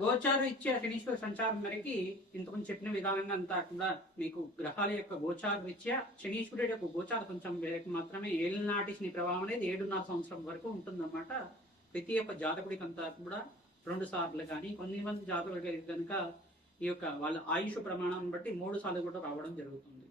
గోచార ఇచ్చే శనీశ్వర సంచారం మేరకి ఇంతకుముందు చెప్పిన విధానంగా అంతా కూడా మీకు గ్రహాల యొక్క గోచార రీత్యా శనీశ్వరుడు యొక్క గోచార సంచారం మేరకు మాత్రమే ఏళ్ళనాటి శని ప్రభావం అనేది ఏడున్నర సంవత్సరం వరకు ఉంటుందన్నమాట. ప్రతి ఒక్క జాతకుడికి అంతా కూడా రెండు సార్లు కానీ కొన్ని మంది జాతకుడికి కనుక ఈ యొక్క వాళ్ళ ఆయుష్ ప్రమాణాన్ని బట్టి మూడు సార్లు కూడా రావడం జరుగుతుంది.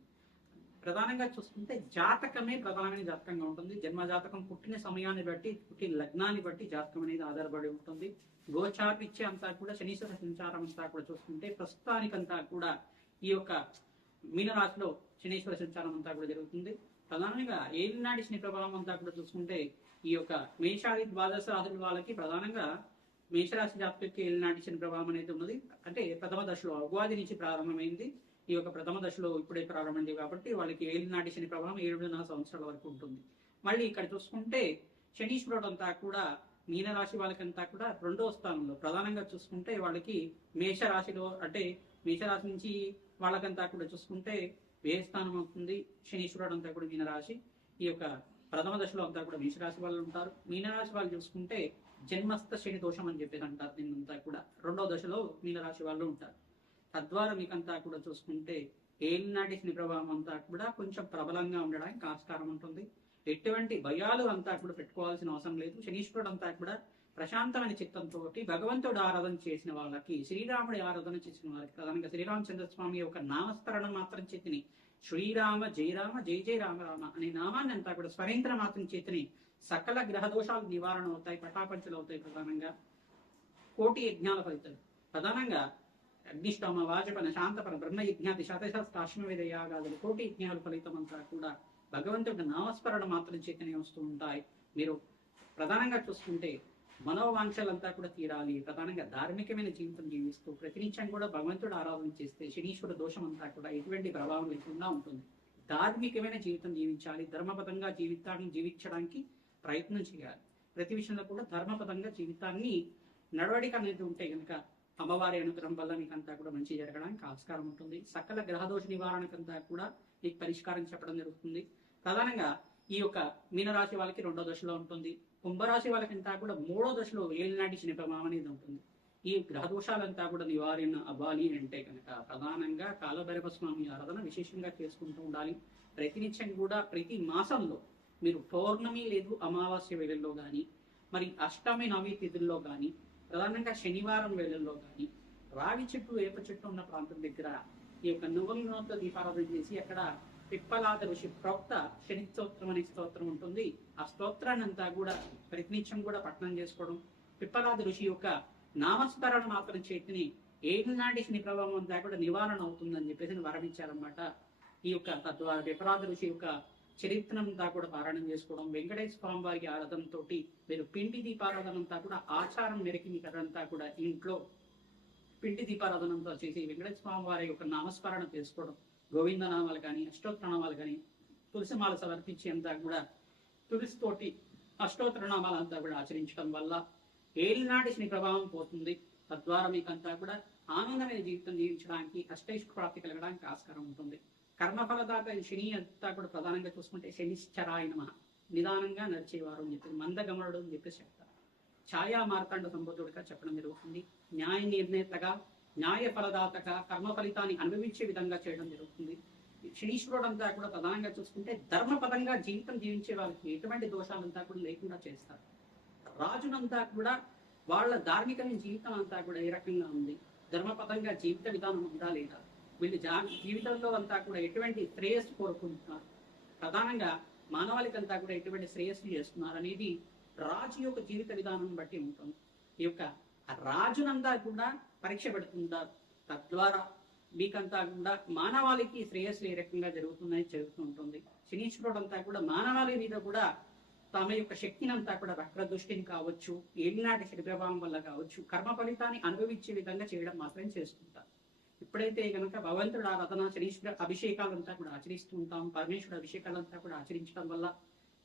ప్రధానంగా చూసుకుంటే జాతకమే ప్రధానమైన జాతకంగా ఉంటుంది. జన్మ జాతకం పుట్టిన సమయాన్ని బట్టి పుట్టిన లగ్నాన్ని బట్టి జాతకం అనేది ఆధారపడి ఉంటుంది. గోచారిచ్చే అంతా కూడా శనీశ్వర సంచారం అంతా కూడా చూసుకుంటే ప్రస్తుతానికంతా కూడా ఈ యొక్క మీనరాశిలో శనీశ్వర సంచారం అంతా కూడా జరుగుతుంది. ప్రధానంగా ఏలినాటి శని ప్రభావం అంతా కూడా చూసుకుంటే ఈ యొక్క మేషాది ద్వాదశ రాశుల వాళ్ళకి ప్రధానంగా మేషరాశి జాతకకి ఏలినాటి శని ప్రభావం అనేది ఉన్నది. అంటే ప్రథమ దశలో ఉగాది నుంచి ప్రారంభమైంది. ఈ యొక్క ప్రథమ దశలో ఇప్పుడే ప్రారంభమైంది కాబట్టి వాళ్ళకి ఏలినాటి శని ప్రభావం ఏడున్నర సంవత్సరాల వరకు ఉంటుంది. మళ్ళీ ఇక్కడ చూసుకుంటే శనీశ్వరుడు అంతా కూడా మీనరాశి వాళ్ళకంతా కూడా రెండో స్థానంలో ప్రధానంగా చూసుకుంటే వాళ్ళకి మేషరాశిలో అంటే మేషరాశి నుంచి వాళ్ళకంతా కూడా చూసుకుంటే వ్యయ స్థానం అవుతుంది? శనీశ్వరుడు అంతా కూడా మీనరాశి. ఈ యొక్క ప్రథమ దశలో అంతా కూడా మేషరాశి వాళ్ళు ఉంటారు. మీనరాశి వాళ్ళు చూసుకుంటే జన్మస్థ శని దోషం అని చెప్పేసి అంటారు. దీన్నంతా కూడా రెండో దశలో మీనరాశి వాళ్ళు ఉంటారు. తద్వారా మీకంతా కూడా చూసుకుంటే ఏలినాటి శని ప్రభావం అంతా కూడా కొంచెం ప్రబలంగా ఉండడానికి ఆస్కారం ఉంటుంది. ఎటువంటి భయాలు అంతా కూడా పెట్టుకోవాల్సిన అవసరం లేదు. శనీశ్వరుడు అంతా కూడా ప్రశాంతమైన చిత్తంతో భగవంతుడు ఆరాధన చేసిన వాళ్ళకి శ్రీరాముడి ఆరాధన చేసిన వాళ్ళకి ప్రధానంగా శ్రీరామచంద్ర స్వామి యొక్క నామస్మరణ మాత్రం చేతిని శ్రీరామ జయరామ జయ జయ రామ రామ అనే నామాన్ని అంతా కూడా స్వరేంద్ర మాత్రం చేతిని సకల గ్రహ దోషాలు నివారణ అవుతాయి పటాపంచలు అవుతాయి ప్రధానంగా. కోటి యజ్ఞాల ఫలితాలు. ప్రధానంగా అగ్నిష్టమ వాజపన శాంతపన బ్రహ్మ యజ్ఞాది శతశాస్త్రాశ్మ యాగాదులు కోటి యజ్ఞాల ఫలితం అంతా కూడా భగవంతుడి నామస్మరణ మాత్రం చేతనే వస్తూ ఉంటాయి మీరు ప్రధానంగా చూసుకుంటే మనోవాంక్షలంతా కూడా తీరాలి. ప్రధానంగా ధార్మికమైన జీవితం జీవిస్తూ ప్రతినిత్యం కూడా భగవంతుడు ఆరాధన చేస్తే శనీశ్వర దోషం అంతా కూడా ఎటువంటి ప్రభావం లేకుండా ఉంటుంది. ధార్మికమైన జీవితం జీవించాలి. ధర్మపదంగా జీవితాన్ని జీవించడానికి ప్రయత్నం చేయాలి. ప్రతి విషయంలో కూడా ధర్మపదంగా జీవితాన్ని నడవడిక అనేది ఉంటే కనుక అమ్మవారి అనుగ్రహం వల్ల మీకంతా కూడా మంచి జరగడానికి ఆస్కారం ఉంటుంది. సకల గ్రహదోష నివారణకంతా కూడా మీకు పరిష్కారం చెప్పడం జరుగుతుంది. ప్రధానంగా ఈ యొక్క మీనరాశి వాళ్ళకి రెండో దశలో ఉంటుంది. కుంభరాశి వాళ్ళకంతా కూడా మూడో దశలో ఏలినాటి శని అనేది ఉంటుంది. ఈ గ్రహదోషాలంతా కూడా నివారణ అవ్వాలి అంటే కనుక ప్రధానంగా కాలభైరవ స్వామి ఆరాధన విశేషంగా చేసుకుంటూ ఉండాలి. ప్రతినిత్యం కూడా ప్రతి మాసంలో మీరు పౌర్ణమి లేదు అమావాస్య వేళల్లో కానీ మరి అష్టమి నవమి తిథుల్లో కానీ ప్రధానంగా శనివారం వేళల్లో కానీ రావి చెట్టు వేప చెట్టు ఉన్న ప్రాంతం దగ్గర ఈ యొక్క నువ్వుల నోట్ల దీపారాధన చేసి అక్కడ పిప్పలాద ఋషి ప్రవక్త శని స్తోత్రం అనే స్తోత్రం ఉంటుంది. ఆ స్తోత్రాన్ని అంతా కూడా ప్రతినిత్యం కూడా పఠనం చేసుకోవడం పిప్పలాద ఋషి యొక్క నామస్మరణ మాత్రం చేతిని ఏడునాటి శని ప్రభావం అంతా కూడా నివారణ అవుతుందని చెప్పేసి వరమించారనమాట ఈ యొక్క తద్వారా పిప్పలాద ఋషి యొక్క చరిత్రనంతా కూడా పారాయణం చేసుకోవడం వెంకటేశ్వర స్వామి వారికి ఆరాధనతో మీరు పిండి దీపారాధనంతా కూడా ఆచారం మేరకి మీకు అదంతా కూడా ఇంట్లో పిండి దీపారాధనంతో చేసి వెంకటేశ్వర స్వామి వారి యొక్క నామస్మరణ చేసుకోవడం గోవింద నామాలు కానీ అష్టోత్తర నామాలు కానీ తులసిమాల సమర్పించి అంతా కూడా తులసితోటి అష్టోత్తర నామాలు అంతా కూడా ఆచరించడం వల్ల ఏలినాటి శని ప్రభావం పోతుంది. తద్వారా మీకంతా కూడా ఆనందమైన జీవితం జీవించడానికి అష్టైష్ ప్రాప్తి కలగడానికి ఆస్కారం ఉంటుంది. కర్మఫలదాత శని అంతా కూడా ప్రధానంగా చూసుకుంటే శనిశ్చరాయ నమ. నిదానంగా నడిచేవారు అని చెప్పి మందగమనుడు అని చెప్పేసి చెప్తారు. ఛాయా మార్తాండ సంబోధుడిగా చెప్పడం జరుగుతుంది. న్యాయ నిర్ణేతగా న్యాయ ఫలదాతగా కర్మ ఫలితాన్ని అనుభవించే విధంగా చేయడం జరుగుతుంది. శనీశ్వరుడు అంతా కూడా ప్రధానంగా చూసుకుంటే ధర్మపదంగా జీవితం జీవించే వాళ్ళకి ఎటువంటి దోషాలంతా కూడా లేకుండా చేస్తారు. రాజునంతా కూడా వాళ్ళ ధార్మికమైన జీవితం అంతా కూడా ఏ రకంగా ఉంది? ధర్మపదంగా జీవిత విధానం ఉందా లేదా? వీళ్ళు జా జీవితంలో అంతా కూడా ఎటువంటి శ్రేయస్సు కోరుకుంటున్నారు? ప్రధానంగా మానవాళికంతా కూడా ఎటువంటి శ్రేయస్సు చేస్తున్నారు అనేది రాజు యొక్క జీవిత విధానం బట్టి ఉంటుంది. ఈ యొక్క రాజునంతా కూడా పరీక్ష పెడుతుంటారు తద్వారా మీకంతా కూడా మానవాళికి శ్రేయస్సు ఏ రకంగా జరుగుతుందని జరుగుతూ ఉంటుంది. శనీశ్వరుడు అంతా కూడా మానవాళి మీద కూడా తమ యొక్క శక్తిని అంతా కూడా వక్ర దృష్టిని కావచ్చు ఏలినాటి శరీరభావం ప్రభావం వల్ల కావచ్చు కర్మ ఫలితాన్ని అనుభవించే విధంగా చేయడం మాత్రం చేసుకుంటారు ఇప్పుడైతే కనుక భగవంతుడు ఆరాధన శనీశ్వర అభిషేకాలంతా కూడా ఆచరిస్తూ ఉంటాం పరమేశ్వరుడు అభిషేకాలంతా కూడా ఆచరించడం వల్ల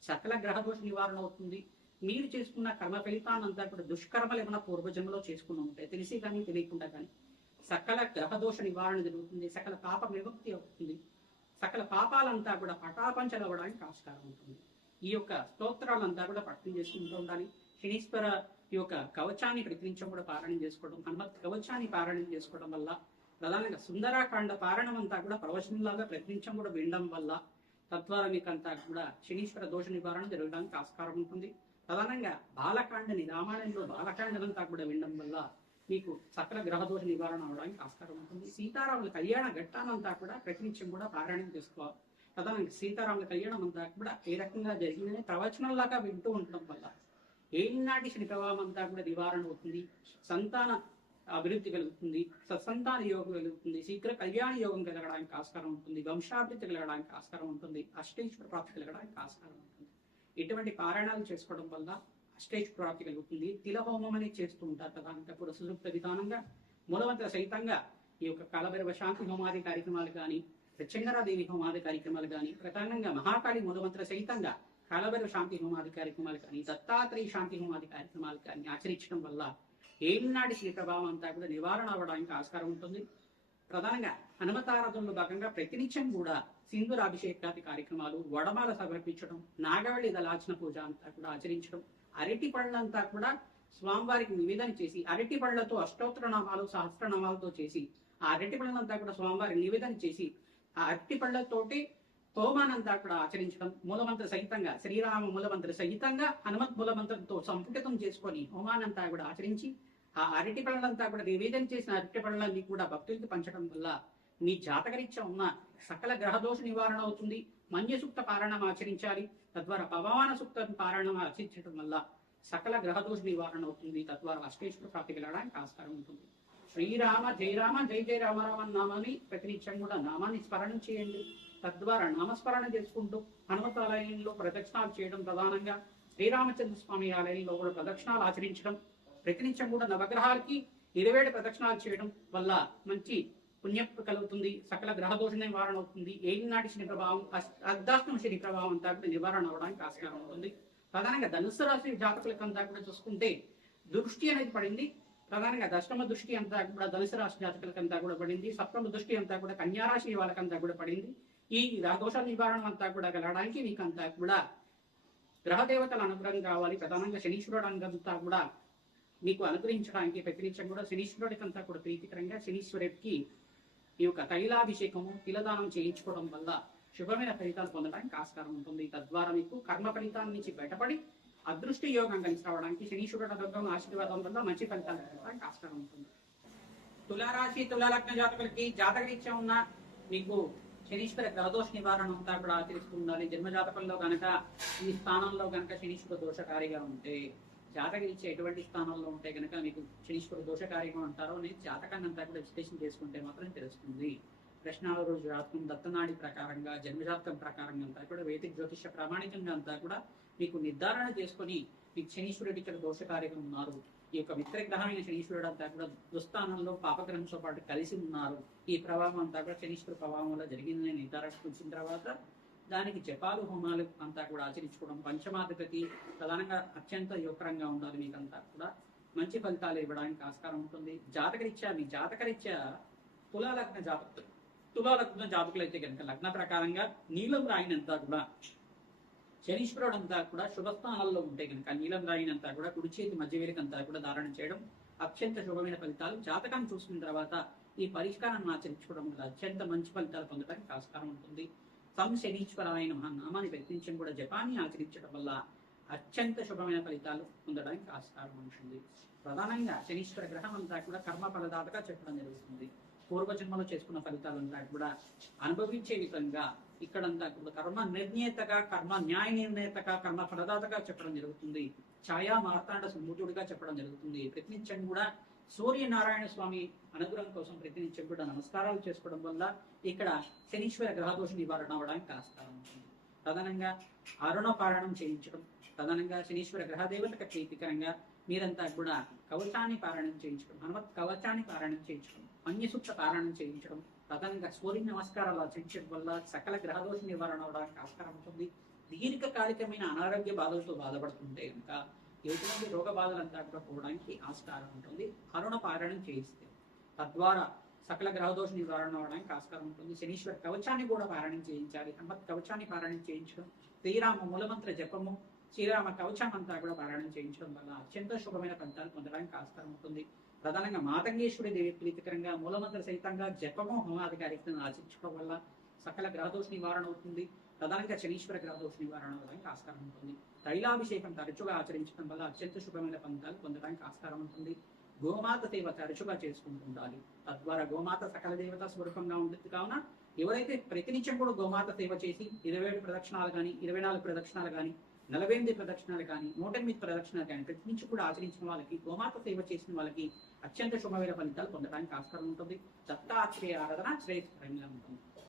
సకల గ్రహదోష నివారణ అవుతుంది. మీరు చేసుకున్న కర్మ ఫలితాన్నంతా కూడా దుష్కర్మలు ఏమైనా పూర్వజన్మలో చేసుకుని ఉంటాయి తెలిసి కానీ తెలియకుండా కానీ సకల గ్రహదోష నివారణ జరుగుతుంది సకల పాప విముక్తి అవుతుంది. సకల పాపాలంతా కూడా పటాపంచలవడానికి ఆస్కారం ఉంటుంది. ఈ యొక్క స్తోత్రాలంతా కూడా పఠనం చేసుకుంటూ ఉండాలి. శనీశ్వర ఈ యొక్క కవచాన్ని ప్రతినిత్యం కూడా పారాయణం చేసుకోవడం హనుమత్ కవచాన్ని పారాయణం చేసుకోవడం వల్ల ప్రధానంగా సుందరాకాండ పారాయణం అంతా కూడా ప్రవచనంలాగా ప్రతినిత్యం కూడా వినడం వల్ల తద్వారా మీకంతా కూడా శనీశ్వర దోష నివారణ జరగడానికి ఆస్కారం ఉంటుంది. ప్రధానంగా బాలకాండని రామాయణంలో బాలకాండనంతా కూడా వినడం వల్ల మీకు సకల గ్రహదోష నివారణ అవడానికి ఆస్కారం ఉంటుంది. సీతారాముల కళ్యాణ ఘట్టానంతా కూడా ప్రతినిత్యం కూడా పారాయణం చేసుకోవాలి ప్రధానంగా సీతారాముల కళ్యాణం అంతా కూడా ఏ రకంగా జరిగిందని ప్రవచనంలాగా వింటూ ఉండడం వల్ల ఏనాటి శని ప్రభావం అంతా కూడా నివారణ అవుతుంది. సంతాన అభివృద్ధి కలుగుతుంది సత్సంతాన యోగం కలుగుతుంది శీఘ్ర కళ్యాణ యోగం కలగడానికి ఆస్కారం ఉంటుంది వంశాభివృద్ధి కలగడానికి ఆస్కారం ఉంటుంది అష్టేశ్వర ప్రాప్తి కలగడానికి ఆస్కారం ఉంటుంది. ఇటువంటి పారాయణాలు చేసుకోవడం వల్ల అష్టేశ్వర ప్రాప్తి కలుగుతుంది. తిల హోమం అనేది చేస్తూ ఉంటారు ప్రధానంగా పురుష విధానంగా మూలవంతుల సహితంగా ఈ యొక్క కాలభైరవ శాంతి హోమాది కార్యక్రమాలు కానీ ప్రత్యంగరాదేవి హోమాది కార్యక్రమాలు కానీ ప్రధానంగా మహాకాళి మూలమంత్ర సహితంగా కాలభైరవ శాంతి హోమాది కార్యక్రమాలు కానీ దత్తాత్రేయ శాంతి హోమాది కార్యక్రమాలు కానీ ఆచరించడం వల్ల ఏలినాటి శీతభావం అంతా కూడా నివారణ అవ్వడానికి ఆస్కారం ఉంటుంది. ప్రధానంగా హనుమతారాధనలో భాగంగా ప్రతినిత్యం కూడా సింధురాభిషేకాది కార్యక్రమాలు వడమాల సమర్పించడం నాగవళి దళాచన పూజ అంతా కూడా ఆచరించడం అరటి పళ్ళంతా కూడా స్వామివారికి నివేదన చేసి అరటి పళ్ళతో అష్టోత్తరనామాలు సహస్రనామాలతో చేసి ఆ అరటి పళ్ళంతా కూడా స్వామివారికి నివేదన చేసి ఆ అరటి పళ్ళతోటి హోమానంతా కూడా ఆచరించడం మూలమంత్ర సహితంగా శ్రీరామ మూలమంత్ర సహితంగా హనుమత్ మూలమంత్రంతో సంపుటితం చేసుకొని హోమానంతా కూడా ఆచరించి ఆ అరటి పళ్ళంతా కూడా నివేదన చేసిన అరటి పళ్ళని కూడా భక్తులకి పంచడం వల్ల మీ జాతకరీత్యా ఉన్న సకల గ్రహదోష నివారణ అవుతుంది. మన్య సూక్త పారాయణం ఆచరించాలి. తద్వారా పవమాన సూక్త పారాయణం ఆచరించడం వల్ల సకల గ్రహదోష నివారణ అవుతుంది. తద్వారా అష్టేశ్వర ప్రాప్తి వెళ్ళడానికి ఆస్కారం ఉంటుంది. శ్రీరామ జయ రామ జై జయ రామరామ నామాన్ని ప్రతినిత్యం కూడా నామాన్ని స్మరణం చేయండి. తద్వారా నామస్మరణ చేసుకుంటూ హనుమతాలయంలో ప్రదక్షిణాలు చేయడం ప్రధానంగా. శ్రీరామచంద్ర స్వామి ఆలయంలో కూడా ప్రదక్షిణాలు ఆచరించడం ప్రతినిత్యం కూడా నవగ్రహాలకి ఇరవేడు ప్రదక్షిణాలు చేయడం వల్ల మంచి పుణ్యం కలుగుతుంది సకల గ్రహదోష నివారణ అవుతుంది. ఏనాటి శని ప్రభావం అర్ధాష్టమ శని ప్రభావం అంతా కూడా నివారణ అవడానికి ఆస్కారం ఉంటుంది. ప్రధానంగా ధనుసు రాశి జాతకులకు అంతా కూడా చూసుకుంటే దృష్టి అనేది పడింది. ప్రధానంగా దశమ దృష్టి అంతా కూడా ధనుసు రాశి జాతకులకు అంతా కూడా పడింది. సప్తమ దృష్టి అంతా కూడా కన్యారాశి వాళ్ళకంతా కూడా పడింది. ఈ దోష నివారణ అంతా కూడా కలగడానికి మీకు అంతా కూడా గ్రహ దేవతల అనుగ్రహం కావాలి. ప్రధానంగా శనీశ్వరుడు అంతా కూడా మీకు అనుగ్రహించడానికి ప్రతినిత్యం కూడా శనీశ్వరుడికంతా కూడా ప్రీతికరంగా శనీశ్వరుడికి ఈ యొక్క తైలాభిషేకము తిలదానం చేయించుకోవడం వల్ల శుభమైన ఫలితాలు పొందడానికి ఆస్కారం ఉంటుంది. తద్వారా మీకు కర్మ ఫలితాల నుంచి బయటపడి అదృష్ట యోగం కలిసి రావడానికి శనీశ్వరుడు అనుగ్రహం ఆశీర్వాదం వల్ల మంచి ఫలితాలు పొందడానికి ఆస్కారం ఉంటుంది. తులారాశి తులాలగ్న జాతకులకి జాతకరీత్యా ఉన్న మీకు శనీశ్వర గ్రహదోష నివారణ అంతా కూడా తెలుసుకుండాలి జన్మ జాతకంలో గనక ఈ స్థానంలో గనక శనీశ్వర దోషకారిగా ఉంటే జాతకరీత్యా ఎటువంటి స్థానంలో ఉంటే గనక మీకు శనీశ్వర దోషకారిగా ఉంటారో అనేది జాతకాన్నంతా కూడా విశ్లేషణ చేసుకుంటే మాత్రం తెలుస్తుంది. కృష్ణాల రోజు జాతకం దత్తనాడి ప్రకారంగా జన్మజాతకం ప్రకారంగా అంతా కూడా వేదిక జ్యోతిష ప్రామాణికంగా అంతా కూడా మీకు నిర్ధారణ చేసుకొని మీకు శనీశ్వరుడు ఇక్కడ దోషకారిగా ఉన్నారు. ఈ యొక్క మిత్రగ్రహమైన శనీశ్వరుడు అంతా కూడా దుస్థానంలో పాపగ్రహంతో పాటు కలిసి ఉన్నారు. ఈ ప్రభావం అంతా కూడా శనీశ్వర ప్రభావం వల్ల జరిగిందని నిర్ధారణ వచ్చిన తర్వాత దానికి జపాలు హోమాలు అంతా కూడా ఆచరించుకోవడం పంచమాధిపతి ప్రధానంగా అత్యంత యువకరంగా ఉండాలి మీకంతా కూడా. మంచి ఫలితాలు ఇవ్వడానికి ఆస్కారం ఉంటుంది. జాతకరీత్యా మీ జాతకరీత్యా తులాలగ్న జాతకులు. తులాలగ్న జాతకులు అయితే కనుక లగ్న ప్రకారంగా నీలం రాయినంతా కూడా శనీశ్వరుడు అంతా కూడా శుభస్థానాల్లో ఉంటే కనుక నీలం రాయినంతా కూడా కుడి చేతి మధ్య వేలికంతా కూడా ధారణ చేయడం అత్యంత శుభమైన ఫలితాలు. జాతకాన్ని చూసిన తర్వాత ఈ పరిష్కారాన్ని ఆచరించుకోవడం వల్ల అత్యంత మంచి ఫలితాలు పొందడానికి ఆస్కారం ఉంటుంది. సం శనీశ్వరాయన నామాన్ని ప్రయత్నించడం కూడా జపాన్ని ఆచరించడం వల్ల అత్యంత శుభమైన ఫలితాలు పొందడానికి ఆస్కారం ఉంటుంది. ప్రధానంగా శనీశ్వర గ్రహం అంతా కూడా కర్మ ఫలదాతగా చెప్పడం జరుగుతుంది. పూర్వజన్మలో చేసుకున్న ఫలితాలంతా కూడా అనుభవించే విధంగా ఇక్కడంతా కూడా కర్మ నిర్ణేతగా కర్మ న్యాయ నిర్ణేతగా కర్మ ఫలదాతగా చెప్పడం జరుగుతుంది. ఛాయా మార్తాండ సుమూర్తుడిగా చెప్పడం జరుగుతుంది. ప్రయత్నించడం కూడా సూర్యనారాయణ స్వామి అనుగ్రహం కోసం ప్రతినిత్యం కూడా నమస్కారాలు చేసుకోవడం వల్ల ఇక్కడ శనీశ్వర గ్రహదోష నివారణ అవడానికి ఆస్కారం ఉంటుంది. ప్రధానంగా అరుణ పారాయణం చేయించడం ప్రధానంగా శనీశ్వర గ్రహదేవతకు ప్రీతికరంగా మీరంతా కూడా కవచాన్ని పారాయణం చేయించడం హనుమత్ కవచాన్ని పారాయణం చేయించడం అన్యసూక్త పారాయణం చేయించడం ప్రధానంగా సూర్య నమస్కారాలు ఆచరించడం వల్ల సకల గ్రహదోష నివారణ అవడానికి ఆస్కారం ఉంటుంది. దీర్ఘకాలికమైన అనారోగ్య బాధలతో బాధపడుతుంటే కనుక ఎటువంటి రోగ బాధలంతా కూడా పోవడానికి ఆస్కారం ఉంటుంది. అరుణ పారాయణం చేయిస్తే. తద్వారా సకల గ్రహదోష నివారణ అవడానికి ఆస్కారం ఉంటుంది. శనీశ్వర కవచాన్ని కూడా పారాయణం చేయించాలి. హనుమత్ కవచాన్ని పారాయణం చేయించడం శ్రీరామ మూలమంత్ర జపము శ్రీరామ కవచం అంతా కూడా పారాయణం చేయించడం వల్ల అత్యంత శుభమైన ఫలితాలు పొందడానికి ఆస్కారం ఉంటుంది. ప్రధానంగా మాతంగేశ్వరి దేవి ప్రీతికరంగా మూలమంత్ర సహితంగా జపము హోమాది కార్యక్రమం ఆచరించడం వల్ల సకల గ్రహదోష నివారణ అవుతుంది. ప్రధానంగా శనీశ్వర గ్రహదోష నివారణ అవడానికి ఆస్కారం ఉంటుంది. తైలాభిషేకం తరచుగా ఆచరించడం వల్ల అత్యంత శుభమైన ఫలితాలు పొందడానికి ఆస్కారం ఉంటుంది. గోమాత సేవ తరచుగా చేసుకుంటూ ఉండాలి. తద్వారా గోమాత సకల దేవత స్వరూపంగా ఉంటుంది. కావున ఎవరైతే ప్రతినిత్యం కూడా గోమాత సేవ చేసి ఇరవై ఏడు ప్రదక్షిణాలు కానీ ఇరవై నాలుగు ప్రదక్షిణాలు కానీ నలభై ఎనిమిది ప్రదక్షిణాలు కానీ నూట ఎనిమిది ప్రదక్షిణాలు కానీ ప్రతినిత్యం కూడా ఆచరించిన వాళ్ళకి గోమాత సేవ చేసిన వాళ్ళకి అత్యంత శుభమైన ఫలితాలు పొందడానికి ఆస్కారం ఉంటుంది. దత్తాత్రేయ ఆరాధన శ్రేయస్కరంగా ఉంటుంది.